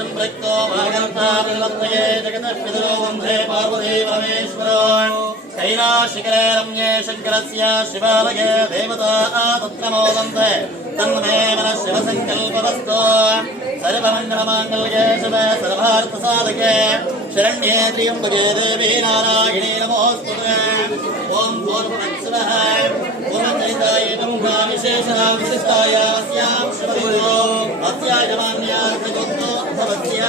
संप्रक्तो वागर्तावृत्तये जगतपितरो वन्दे पार्वती परमेश्वरो कैलाशिखरे रम्ये शङ्करस्य शिवालये देवता तत्रमोदन्ते तन्मे मनः शिवसङ्कल्पवस्तो सर्वमङ्गलमाङ्गल्ये शिवे सर्वार्थसाधके शरण्ये त्र्यम्बके देवी नारायणी नमोऽस्तुते ॐ भूर्भुवस्सुवः पूर्वचरिताय ब्रह्मा विशेषा विशिष्टाय अस्यां शिवलिङ्गो अस्यायमान्या जगतो भवत्य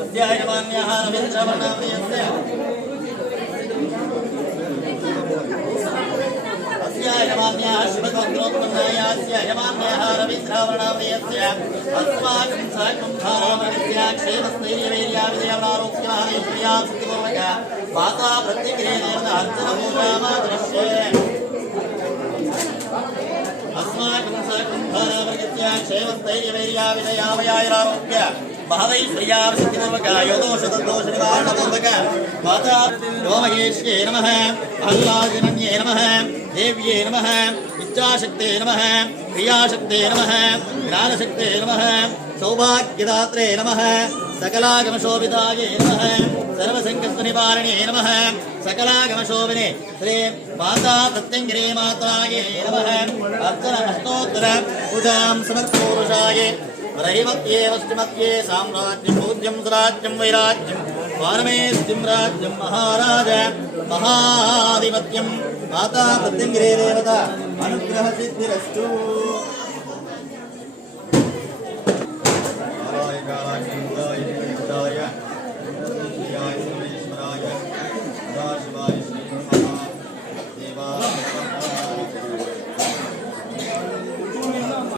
अस्यायमान्यः रवीन्द्रवर्णप्रियस्य अस्यायमान्यः शिवगोत्रोत्पन्नायास्य यमान्यः रवीन्द्रवर्णप्रियस्य अस्माकं साकं धारामणस्य क्षेमस्थैर्यवीर्याविजयवनारोग्यमानैश्वर्या सिद्धिपूर्वक माता प्रत्यग्रेण अर्चनपूजामादृश्ये अस्माकं साकं धारामणस्य क्षेमस्थैर्यवीर्याविजयावयारोग्य महदैश्वर्या सिद्धिपूर्वक योदोषदोष निवारणपूर्वक माता योमहेश्ये नमः आह्लादजनन्ये नमः देव्ये नमः इच्छाशक्ते नमः क्रियाशक्ते नमः ज्ञानशक्ते नमः सौभाग्यदात्रे नमः सकलागमशोभिताये नमः सर्वसङ्कष्टनिवारणे नमः सकलागमशोभिने श्री माता प्रत्यङ्गिरे माताये नमः अर्चनमस्तोत्तर पूजां समर्पूरुषाय रहिमत्ये वस्तुमत्ये साम्राज्यं पूज्यं स्वराज्यं वैराज्यं वारमेस्तिं राज्यं महाराज महाधिपत्यं माता प्रत्यङ्गिरे देवता अनुग्रह सिद्धिरस्तु।